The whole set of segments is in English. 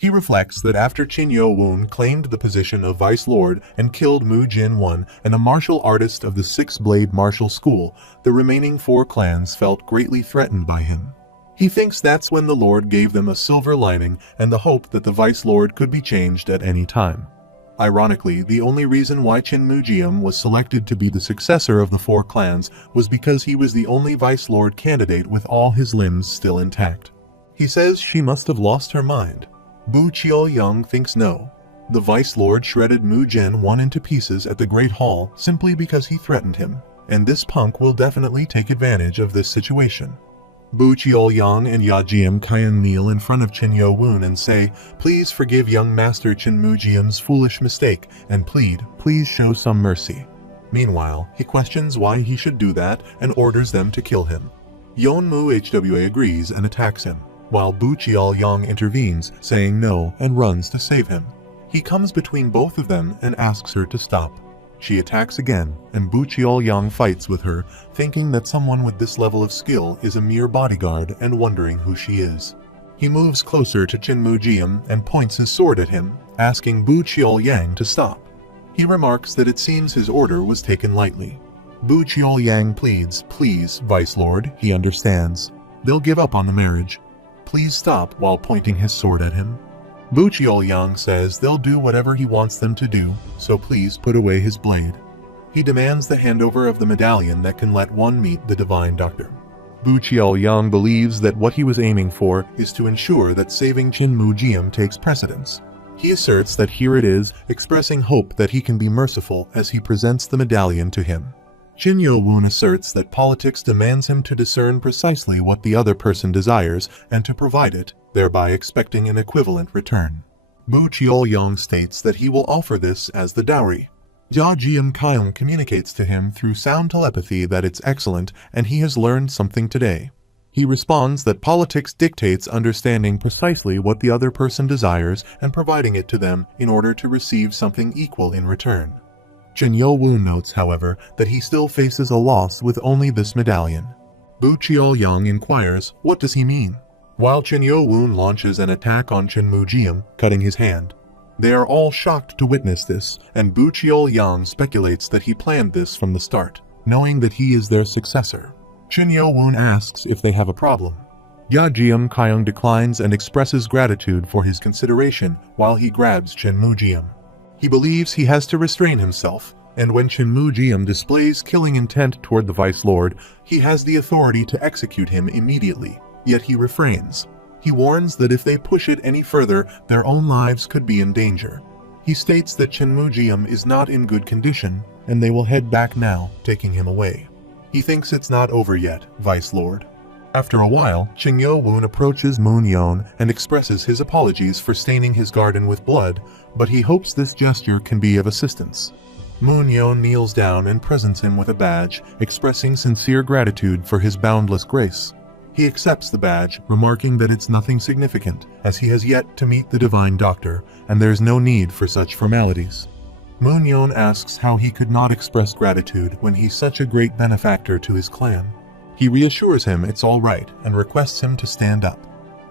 He reflects that after Qin Yo-woon claimed the position of Vice Lord and killed Mu Jin-won and a martial artist of the Six-Blade Martial School, the remaining 4 clans felt greatly threatened by him. He thinks that's when the Lord gave them a silver lining and the hope that the Vice Lord could be changed at any time. Ironically, the only reason why Qin Mu-jium was selected to be the successor of the 4 clans was because he was the only Vice Lord candidate with all his limbs still intact. He says she must have lost her mind. Bu Qiao-young thinks no. The Vice Lord shredded Mu Jin-won into pieces at the Great Hall simply because he threatened him, and this punk will definitely take advantage of this situation. Bu Qiao-young and Ya-jium Kyan kneel in front of Qin Yo-woon and say, "Please forgive young Master Qin Mu-jium's foolish mistake and plead, please show some mercy." Meanwhile, he questions why he should do that and orders them to kill him. Yeon-mu Hwa agrees and attacks him, while Bu Qiao-young intervenes, saying no and runs to save him. He comes between both of them and asks her to stop. She attacks again, and Bu Qiao-young fights with her, thinking that someone with this level of skill is a mere bodyguard and wondering who she is. He moves closer to Qin Mu-jium and points his sword at him, asking Bu Qiao-yang to stop. He remarks that it seems his order was taken lightly. Bu Qiao-yang pleads, "Please, Vice Lord," he understands. They'll give up on the marriage. Please stop, while pointing his sword at him. Bu Qiao-yang says they'll do whatever he wants them to do, so please put away his blade. He demands the handover of the medallion that can let one meet the Divine Doctor. Bu Qiao-yang believes that what he was aiming for is to ensure that saving Qin Mu-jium takes precedence. He asserts that here it is, expressing hope that he can be merciful as he presents the medallion to him. Qin Yo-woon asserts that politics demands him to discern precisely what the other person desires and to provide it, thereby expecting an equivalent return. Bu Qiao-yang states that he will offer this as the dowry. Ya-jium Kyung communicates to him through sound telepathy that it's excellent and he has learned something today. He responds that politics dictates understanding precisely what the other person desires and providing it to them in order to receive something equal in return. Qin Yo-woon notes, however, that he still faces a loss with only this medallion. Bu Qiao-yang inquires, what does he mean? While Qin Yo-woon launches an attack on Qin Mu-jium, cutting his hand. They are all shocked to witness this, and Bu Qiao-yang speculates that he planned this from the start, knowing that he is their successor. Qin Yo-woon asks if they have a problem. Ya-jium Kyung declines and expresses gratitude for his consideration while he grabs Qin Mu-jium. He believes he has to restrain himself, and when Qin Mu-jium displays killing intent toward the Vice Lord, he has the authority to execute him immediately, yet he refrains. He warns that if they push it any further, their own lives could be in danger. He states that Qin Mu-jium is not in good condition, and they will head back now, taking him away. He thinks it's not over yet, Vice Lord. After a while, Qin Yo-woon approaches Moon-yeon and expresses his apologies for staining his garden with blood, but he hopes this gesture can be of assistance. Moon-yeon kneels down and presents him with a badge, expressing sincere gratitude for his boundless grace. He accepts the badge, remarking that it's nothing significant, as he has yet to meet the Divine Doctor, and there's no need for such formalities. Moon-yeon asks how he could not express gratitude when he's such a great benefactor to his clan. He reassures him it's all right and requests him to stand up.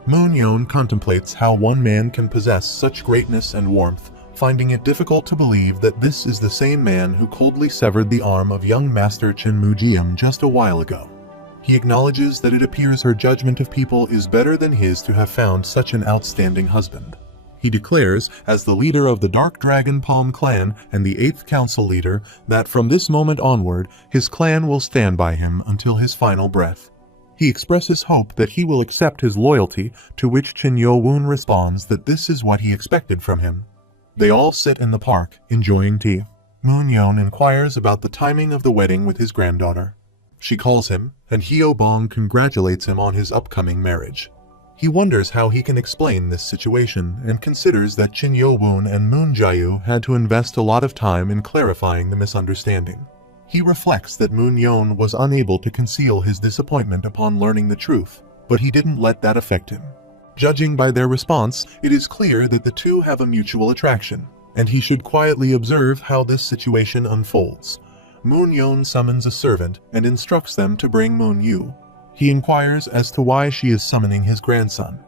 Moon-yeon contemplates how one man can possess such greatness and warmth, finding it difficult to believe that this is the same man who coldly severed the arm of young Master Qin Mu-jium just a while ago. He acknowledges that it appears her judgment of people is better than his to have found such an outstanding husband. He declares, as the leader of the Dark Dragon Palm clan and the 8th Council leader, that from this moment onward, his clan will stand by him until his final breath. He expresses hope that he will accept his loyalty, to which Qin Yo-woon responds that this is what he expected from him. They all sit in the park, enjoying tea. Moon-yeon inquires about the timing of the wedding with his granddaughter. She calls him, and Hyo-bong congratulates him on his upcoming marriage. He wonders how he can explain this situation and considers that Qin Yo-woon and Moon Jae-yu had to invest a lot of time in clarifying the misunderstanding. He reflects that Moon-yeon was unable to conceal his disappointment upon learning the truth, but he didn't let that affect him. Judging by their response, it is clear that the two have a mutual attraction, and he should quietly observe how this situation unfolds. Moon-yeon summons a servant and instructs them to bring Moon-yu. He inquires as to why she is summoning his grandson.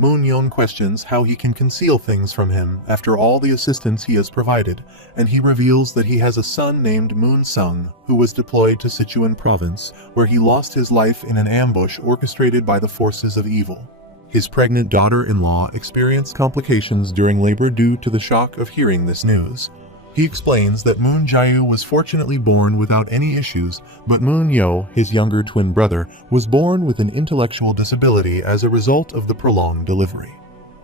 Moon Yeon questions how he can conceal things from him after all the assistance he has provided, and he reveals that he has a son named Moon Sung, who was deployed to Sichuan province, where he lost his life in an ambush orchestrated by the forces of evil. His pregnant daughter-in-law experienced complications during labor due to the shock of hearing this news. He explains that Moon Jae was fortunately born without any issues, but Moon Yo, his younger twin brother, was born with an intellectual disability as a result of the prolonged delivery.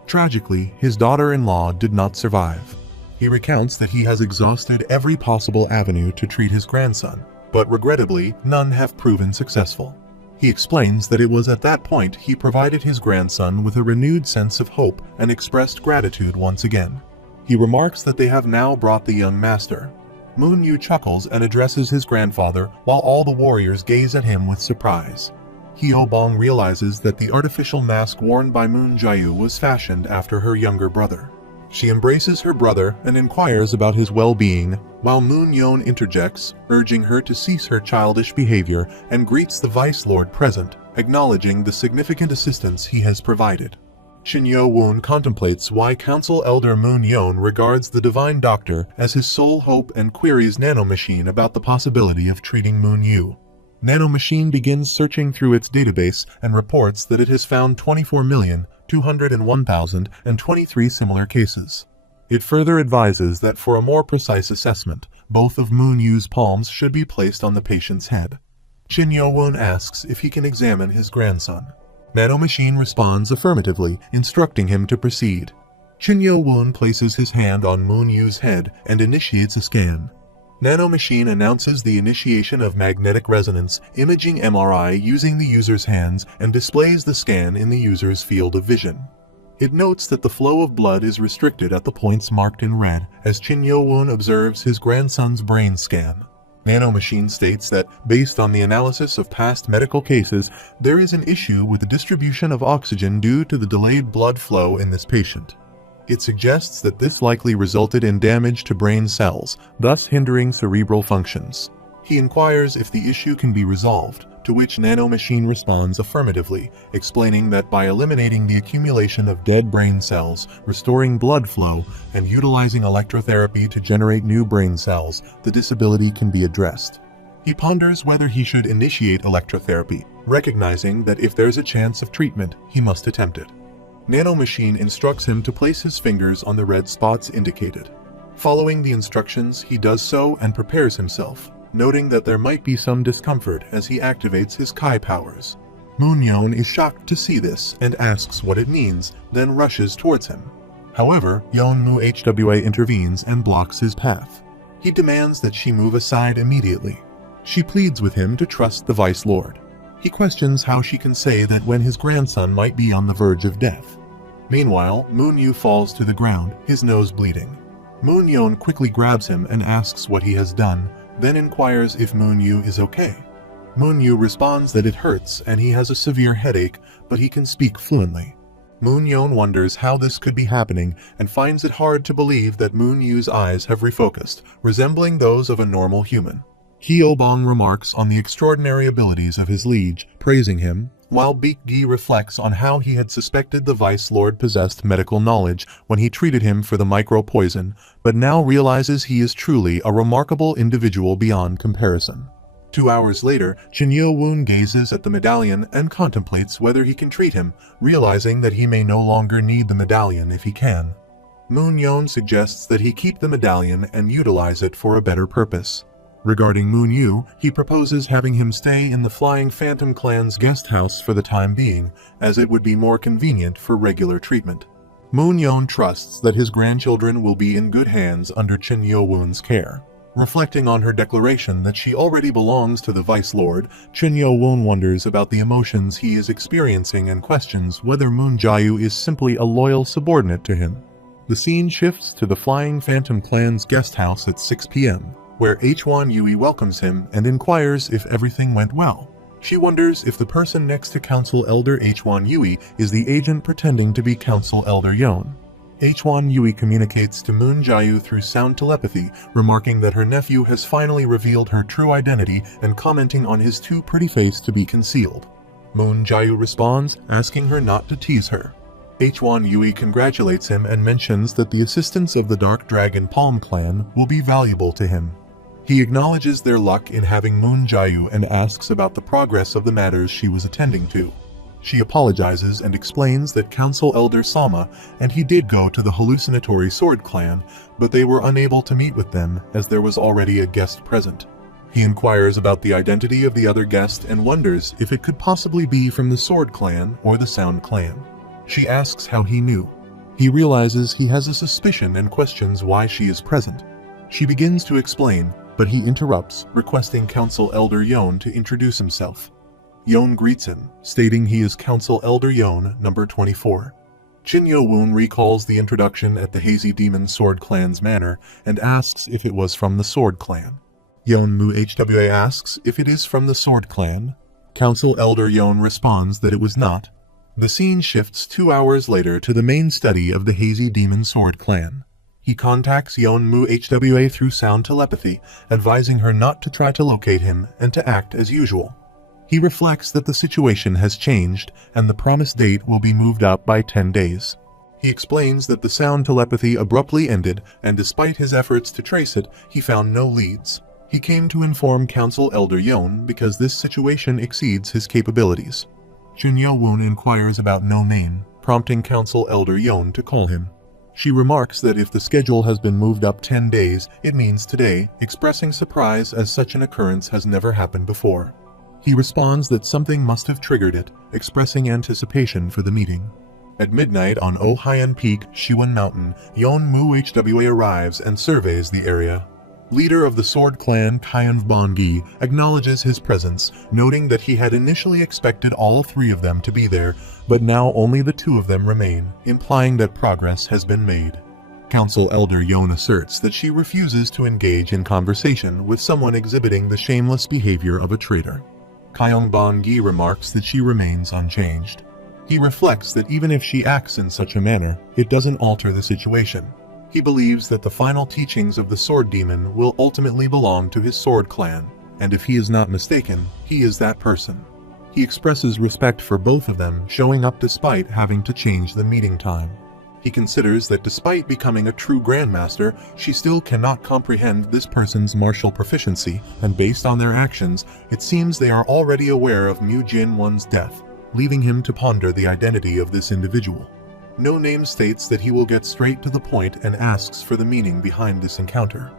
Tragically, his daughter-in-law did not survive. He recounts that he has exhausted every possible avenue to treat his grandson, but regrettably, none have proven successful. He explains that it was at that point he provided his grandson with a renewed sense of hope and expressed gratitude once again. He remarks that they have now brought the young master. Moon Yu chuckles and addresses his grandfather while all the warriors gaze at him with surprise. Hyo Bong realizes that the artificial mask worn by Moon Jae was fashioned after her younger brother. She embraces her brother and inquires about his well-being, while Moon Yeon interjects, urging her to cease her childish behavior and greets the Vice Lord present, acknowledging the significant assistance he has provided. Shin Yo-woon contemplates why Council Elder Moon Yeon regards the Divine Doctor as his sole hope and queries Nano Machine about the possibility of treating Moon Yu. Nano Machine begins searching through its database and reports that it has found 24,201,023 similar cases. It further advises that for a more precise assessment, both of Moon Yu's palms should be placed on the patient's head. Shin Yo-woon asks if he can examine his grandson. Nano Machine responds affirmatively, instructing him to proceed. Shin Yo-woon places his hand on Moon Yu's head and initiates a scan. Nano Machine announces the initiation of magnetic resonance imaging MRI using the user's hands and displays the scan in the user's field of vision. It notes that the flow of blood is restricted at the points marked in red as Shin Yo-woon observes his grandson's brain scan. Nano Machine states that, based on the analysis of past medical cases, there is an issue with the distribution of oxygen due to the delayed blood flow in this patient. It suggests that this likely resulted in damage to brain cells, thus hindering cerebral functions. He inquires if the issue can be resolved, to which Nano Machine responds affirmatively, explaining that by eliminating the accumulation of dead brain cells, restoring blood flow, and utilizing electrotherapy to generate new brain cells, the disability can be addressed. He ponders whether he should initiate electrotherapy, recognizing that if there's a chance of treatment, he must attempt it. Nano Machine instructs him to place his fingers on the red spots indicated. Following the instructions, he does so and prepares himself, noting that there might be some discomfort as he activates his Kai powers. Moon Yeon is shocked to see this and asks what it means, then rushes towards him. However, Yeonmu Hwa intervenes and blocks his path. He demands that she move aside immediately. She pleads with him to trust the Vice Lord. He questions how she can say that when his grandson might be on the verge of death. Meanwhile, Moon Yu falls to the ground, his nose bleeding. Moon Yeon quickly grabs him and asks what he has done, then inquires if Moon Yu is okay. Moon Yu responds that it hurts and he has a severe headache, but he can speak fluently. Moon Yeon wonders how this could be happening and finds it hard to believe that Moon Yu's eyes have refocused, resembling those of a normal human. Hyo Bong remarks on the extraordinary abilities of his liege, praising him, while Baek Gi reflects on how he had suspected the Vice Lord possessed medical knowledge when he treated him for the micro-poison, but now realizes he is truly a remarkable individual beyond comparison. 2 hours later, Shin Yo-woon gazes at the medallion and contemplates whether he can treat him, realizing that he may no longer need the medallion if he can. Moon Yeon suggests that he keep the medallion and utilize it for a better purpose. Regarding Moon Yu, he proposes having him stay in the Flying Phantom Clan's guest house for the time being, as it would be more convenient for regular treatment. Moon Yeon trusts that his grandchildren will be in good hands under Shin Yo-woon's care. Reflecting on her declaration that she already belongs to the Vice Lord, Shin Yo-woon wonders about the emotions he is experiencing and questions whether Moon Jae is simply a loyal subordinate to him. The scene shifts to the Flying Phantom Clan's guest house at 6 p.m. where Hwan Yui welcomes him and inquires if everything went well. She wonders if the person next to Council Elder Hwan Yui is the agent pretending to be Council Elder Yeon. Hwan Yui communicates to Moon Jae through sound telepathy, remarking that her nephew has finally revealed her true identity and commenting on his too pretty face to be concealed. Moon Jae responds, asking her not to tease her. H1 Yui congratulates him and mentions that the assistance of the Dark Dragon Palm clan will be valuable to him. He acknowledges their luck in having Moon Jayu and asks about the progress of the matters she was attending to. She apologizes and explains that Council Elder Sama and he did go to the hallucinatory Sword Clan, but they were unable to meet with them as there was already a guest present. He inquires about the identity of the other guest and wonders if it could possibly be from the Sword Clan or the Sound Clan. She asks how he knew. He realizes he has a suspicion and questions why she is present. She begins to explain, but he interrupts, requesting Council Elder Yon to introduce himself. Yon greets him, stating he is Council Elder Yon, number 24. Jin Yo-woon recalls the introduction at the Hazy Demon Sword Clan's manor and asks if it was from the Sword Clan. Yon Mu Hwa asks if it is from the Sword Clan. Council Elder Yon responds that it was not. The scene shifts 2 hours later to the main study of the Hazy Demon Sword Clan. He contacts Yon Mu Hwa through sound telepathy, advising her not to try to locate him and to act as usual. He reflects that the situation has changed and the promised date will be moved up by 10 days. He explains that the sound telepathy abruptly ended and despite his efforts to trace it, he found no leads. He came to inform Council Elder Yon because this situation exceeds his capabilities. Jin Yo-woon inquires about No Name, prompting Council Elder Yon to call him. She remarks that if the schedule has been moved up 10 days, it means today, expressing surprise as such an occurrence has never happened before. He responds that something must have triggered it, expressing anticipation for the meeting. At midnight on Ohian Peak, Shiwon Mountain, Yon Mu Hwa arrives and surveys the area. Leader of the Sword Clan Kyon Bon-gi acknowledges his presence, noting that he had initially expected all 3 of them to be there, but now only the 2 of them remain, implying that progress has been made. Council Elder Yon asserts that she refuses to engage in conversation with someone exhibiting the shameless behavior of a traitor. Kyon Bon-gi remarks that she remains unchanged. He reflects that even if she acts in such a manner, it doesn't alter the situation. He believes that the final teachings of the Sword Demon will ultimately belong to his Sword Clan, and if he is not mistaken, he is that person. He expresses respect for both of them, showing up despite having to change the meeting time. He considers that despite becoming a true Grandmaster, she still cannot comprehend this person's martial proficiency, and based on their actions, it seems they are already aware of Mu Jin-won's death, leaving him to ponder the identity of this individual. No Name states that he will get straight to the point and asks for the meaning behind this encounter.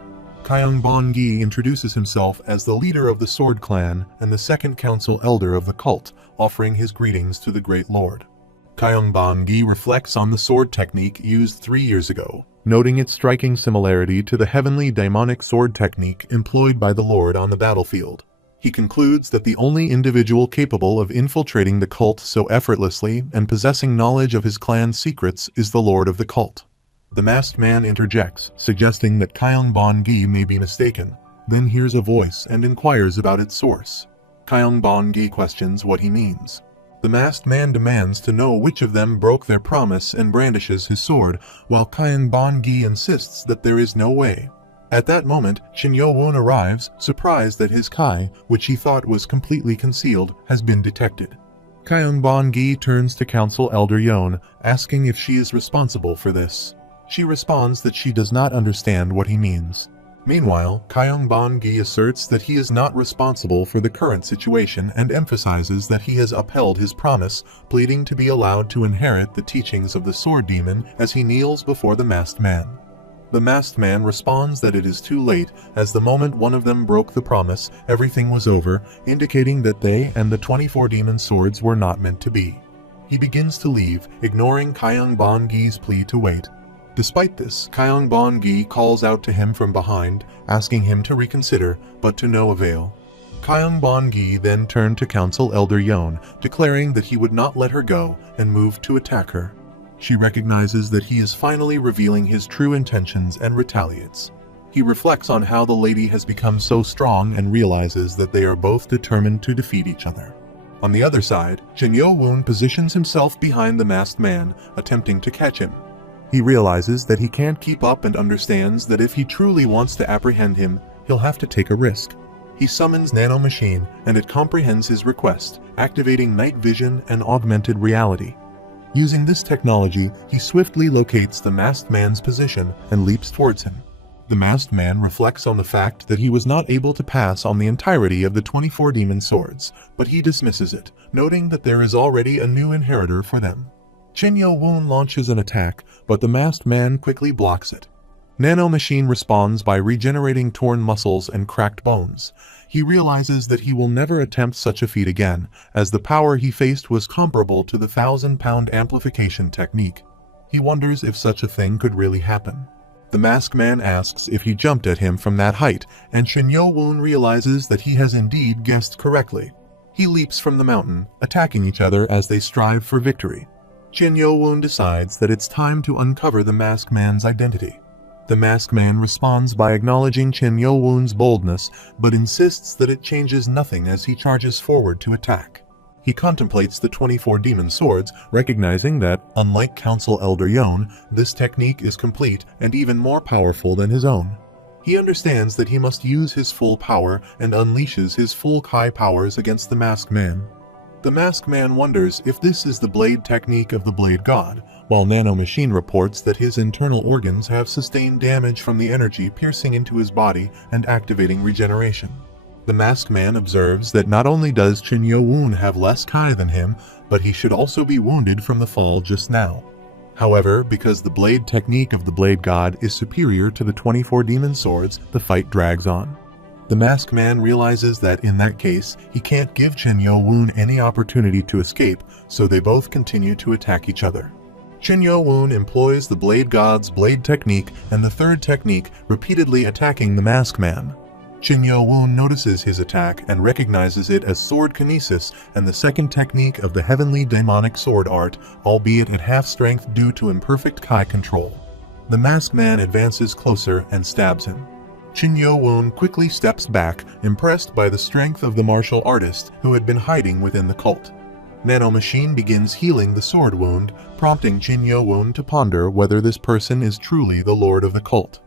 Kyon Bon-gi introduces himself as the leader of the Sword Clan and the second council elder of the cult, offering his greetings to the Great Lord. Kyon Bon-gi reflects on the sword technique used 3 years ago, noting its striking similarity to the heavenly daimonic sword technique employed by the Lord on the battlefield. He concludes that the only individual capable of infiltrating the cult so effortlessly and possessing knowledge of his clan's secrets is the Lord of the cult. The masked man interjects, suggesting that Kyon Bon-gi may be mistaken, then hears a voice and inquires about its source. Kyon Bon-gi questions what he means. The masked man demands to know which of them broke their promise and brandishes his sword, while Kyon Bon-gi insists that there is no way. At that moment, Jin Yo-woon arrives, surprised that his Kai, which he thought was completely concealed, has been detected. Kyon Bon-gi turns to Council Elder Yon, asking if she is responsible for this. She responds that she does not understand what he means. Meanwhile, Kyon Bon-gi asserts that he is not responsible for the current situation and emphasizes that he has upheld his promise, pleading to be allowed to inherit the teachings of the Sword Demon as he kneels before the masked man. The masked man responds that it is too late, as the moment one of them broke the promise, everything was over, indicating that they and the 24 demon swords were not meant to be. He begins to leave, ignoring Kyon Bon-gi's plea to wait. Despite this, Kyon Bon-gi calls out to him from behind, asking him to reconsider, but to no avail. Kyon Bon-gi then turned to Council Elder Yon, declaring that he would not let her go, and moved to attack her. She recognizes that he is finally revealing his true intentions and retaliates. He reflects on how the lady has become so strong and realizes that they are both determined to defeat each other. On the other side, Jin Yo-woon positions himself behind the masked man, attempting to catch him. He realizes that he can't keep up and understands that if he truly wants to apprehend him, he'll have to take a risk. He summons Nano Machine, and it comprehends his request, activating night vision and augmented reality. Using this technology, he swiftly locates the masked man's position and leaps towards him. The masked man reflects on the fact that he was not able to pass on the entirety of the 24 demon swords, but he dismisses it, noting that there is already a new inheritor for them. Chin Yo-woon launches an attack, but the masked man quickly blocks it. Nano Machine responds by regenerating torn muscles and cracked bones. He realizes that he will never attempt such a feat again, as the power he faced was comparable to the 1,000-pound amplification technique. He wonders if such a thing could really happen. The masked man asks if he jumped at him from that height, and Chin Yo-woon realizes that he has indeed guessed correctly. He leaps from the mountain, attacking each other as they strive for victory. Chin Yo-woon decides that it's time to uncover the masked man's identity. The masked man responds by acknowledging Chin Yo-woon's boldness, but insists that it changes nothing as he charges forward to attack. He contemplates the 24 demon swords, recognizing that, unlike Council Elder Yon, this technique is complete and even more powerful than his own. He understands that he must use his full power and unleashes his full Kai powers against the masked man. The masked man wonders if this is the blade technique of the Blade God, while Nano Machine reports that his internal organs have sustained damage from the energy piercing into his body and activating regeneration. The masked man observes that not only does Chin Yo-woon have less Kai than him, but he should also be wounded from the fall just now. However, because the blade technique of the Blade God is superior to the 24 demon swords, the fight drags on. The masked man realizes that in that case, he can't give Chin Yo-woon any opportunity to escape, so they both continue to attack each other. Chin Yo-woon employs the Blade God's blade technique and the third technique, repeatedly attacking the masked man. Chin Yo-woon notices his attack and recognizes it as sword kinesis and the second technique of the heavenly demonic sword art, albeit at half strength due to imperfect Kai control. The masked man advances closer and stabs him. Chin Yo-woon quickly steps back, impressed by the strength of the martial artist who had been hiding within the cult. Nano Machine begins healing the sword wound, prompting Chin Yo-woon to ponder whether this person is truly the lord of the cult.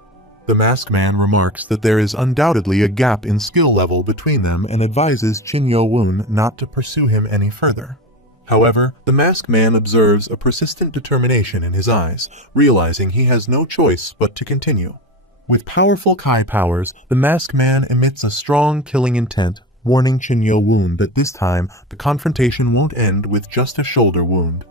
The masked man remarks that there is undoubtedly a gap in skill level between them and advises Chin Yo-woon not to pursue him any further. However, the masked man observes a persistent determination in his eyes, realizing he has no choice but to continue. With powerful Kai powers, the masked man emits a strong killing intent, warning Chin Yo-woon that this time the confrontation won't end with just a shoulder wound.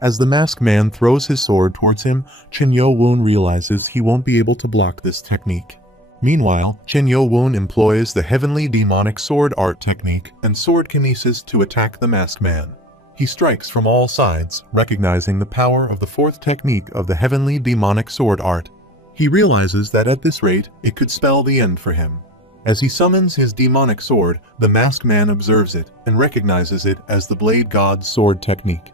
As the masked man throws his sword towards him, Chin Yo-woon realizes he won't be able to block this technique. Meanwhile, Chin Yo-woon employs the heavenly demonic sword art technique and sword kinesis to attack the masked man. He strikes from all sides, recognizing the power of the fourth technique of the heavenly demonic sword art. He realizes that at this rate, it could spell the end for him. As he summons his demonic sword, the masked man observes it and recognizes it as the Blade God's sword technique.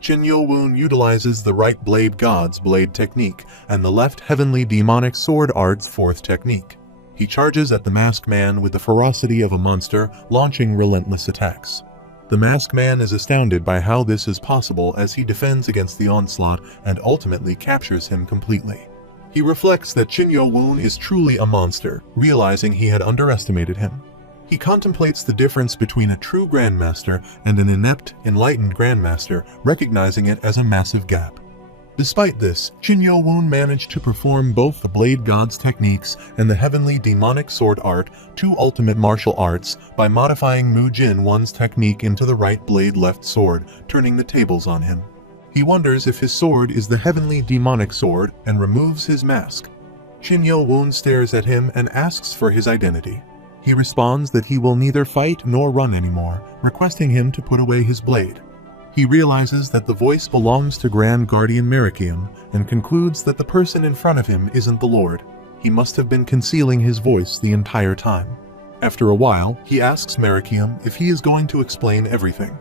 Chin Yo-woon utilizes the right Blade God's blade technique and the left heavenly demonic sword art's fourth technique. He charges at the masked man with the ferocity of a monster, launching relentless attacks. The masked man is astounded by how this is possible as he defends against the onslaught and ultimately captures him completely. He reflects that Chin Yo-woon is truly a monster, realizing he had underestimated him. He contemplates the difference between a true Grandmaster and an inept, enlightened Grandmaster, recognizing it as a massive gap. Despite this, Chin Yo-woon managed to perform both the Blade God's techniques and the heavenly demonic sword art, two ultimate martial arts, by modifying Mu Jin 1's technique into the right blade left sword, turning the tables on him. He wonders if his sword is the heavenly demonic sword and removes his mask. Chin Yo-woon stares at him and asks for his identity. He responds that he will neither fight nor run anymore, requesting him to put away his blade. He realizes that the voice belongs to Grand Guardian Manhwa and concludes that the person in front of him isn't the Lord. He must have been concealing his voice the entire time. After a while, he asks Manhwa if he is going to explain everything.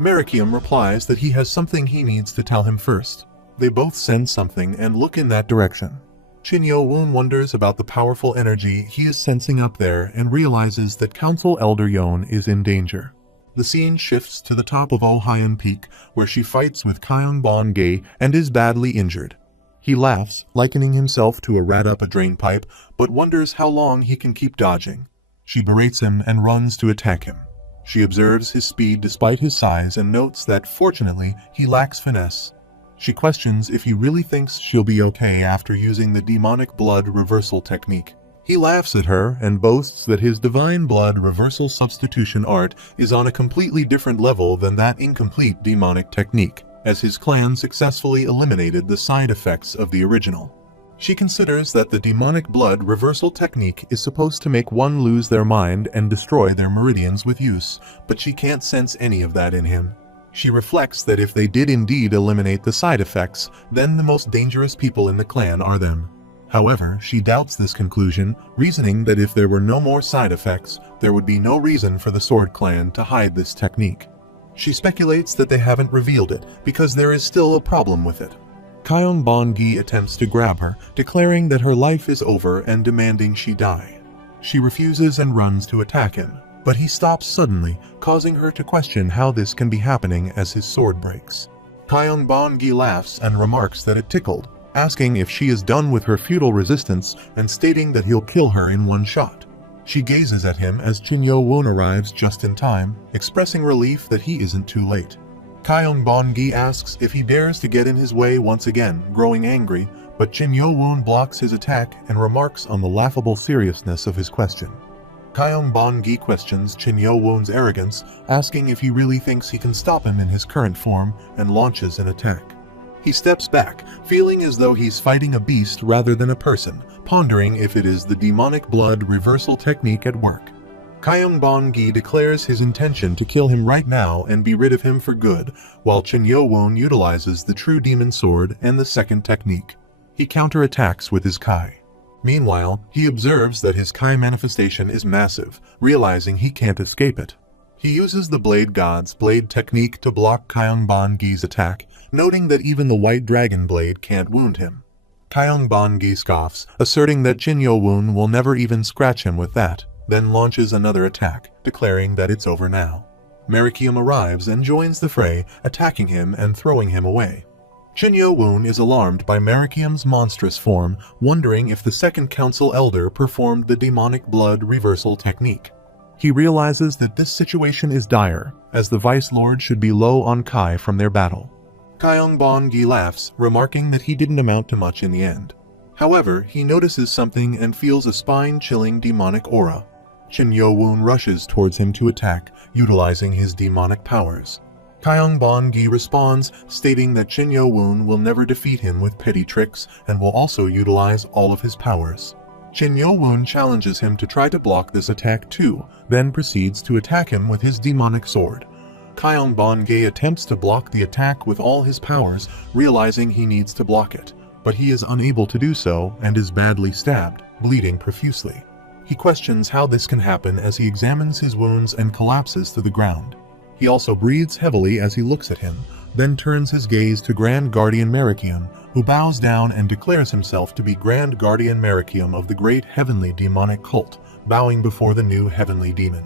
Manhwa replies that he has something he needs to tell him first. They both sense something and look in that direction. Chin Yo-woon wonders about the powerful energy he is sensing up there and realizes that Council Elder Yon is in danger. The scene shifts to the top of Oh-hyun Peak, where she fights with Kyung-bon-gae and is badly injured. He laughs, likening himself to a rat up a drain pipe, but wonders how long he can keep dodging. She berates him and runs to attack him. She observes his speed despite his size and notes that, fortunately, he lacks finesse. She questions if he really thinks she'll be okay after using the demonic blood reversal technique. He laughs at her and boasts that his divine blood reversal substitution art is on a completely different level than that incomplete demonic technique, as his clan successfully eliminated the side effects of the original. She considers that the demonic blood reversal technique is supposed to make one lose their mind and destroy their meridians with use, but she can't sense any of that in him. She reflects that if they did indeed eliminate the side effects, then the most dangerous people in the clan are them. However, she doubts this conclusion, reasoning that if there were no more side effects, there would be no reason for the Sword Clan to hide this technique. She speculates that they haven't revealed it because there is still a problem with it. Kyung Bon-gi attempts to grab her, declaring that her life is over and demanding she die. She refuses and runs to attack him, but he stops suddenly, causing her to question how this can be happening as his sword breaks. Kyung Bon-gi laughs and remarks that it tickled, asking if she is done with her futile resistance and stating that he'll kill her in one shot. She gazes at him as Chin Yo-woon arrives just in time, expressing relief that he isn't too late. Kyung Bon-gi asks if he dares to get in his way once again, growing angry, but Chin Yo-woon blocks his attack and remarks on the laughable seriousness of his question. Kyung Bon-gi questions Chin Yo-woon's arrogance, asking if he really thinks he can stop him in his current form, and launches an attack. He steps back, feeling as though he's fighting a beast rather than a person, pondering if it is the demonic blood reversal technique at work. Kyung Bon-gi declares his intention to kill him right now and be rid of him for good, while Chin Yo-woon utilizes the true demon sword and the second technique. He counterattacks with his Kai. Meanwhile, he observes that his Kai manifestation is massive, realizing he can't escape it. He uses the Blade God's blade technique to block Kyung Bon-gi's attack, noting that even the White Dragon blade can't wound him. Kyung Bon-gi scoffs, asserting that Chin Yo-woon will never even scratch him with that, then launches another attack, declaring that it's over now. ManhwaCapped arrives and joins the fray, attacking him and throwing him away. Chin Yo-woon is alarmed by ManhwaCapped's monstrous form, wondering if the Second Council Elder performed the demonic blood reversal technique. He realizes that this situation is dire, as the Vice Lord should be low on Kai from their battle. Kyung Bon-gi laughs, remarking that he didn't amount to much in the end. However, he notices something and feels a spine-chilling demonic aura. Chin Yo-woon rushes towards him to attack, utilizing his demonic powers. Kyung Bon-gi responds, stating that Chin Yo-woon will never defeat him with petty tricks and will also utilize all of his powers. Chin Yo-woon challenges him to try to block this attack too, then proceeds to attack him with his demonic sword. Kyung Bon-gi attempts to block the attack with all his powers, realizing he needs to block it, but he is unable to do so and is badly stabbed, bleeding profusely. He questions how this can happen as he examines his wounds and collapses to the ground. He also breathes heavily as he looks at him, then turns his gaze to Grand Guardian ManhwaCapped, who bows down and declares himself to be Grand Guardian ManhwaCapped of the great heavenly demonic cult, bowing before the new heavenly demon.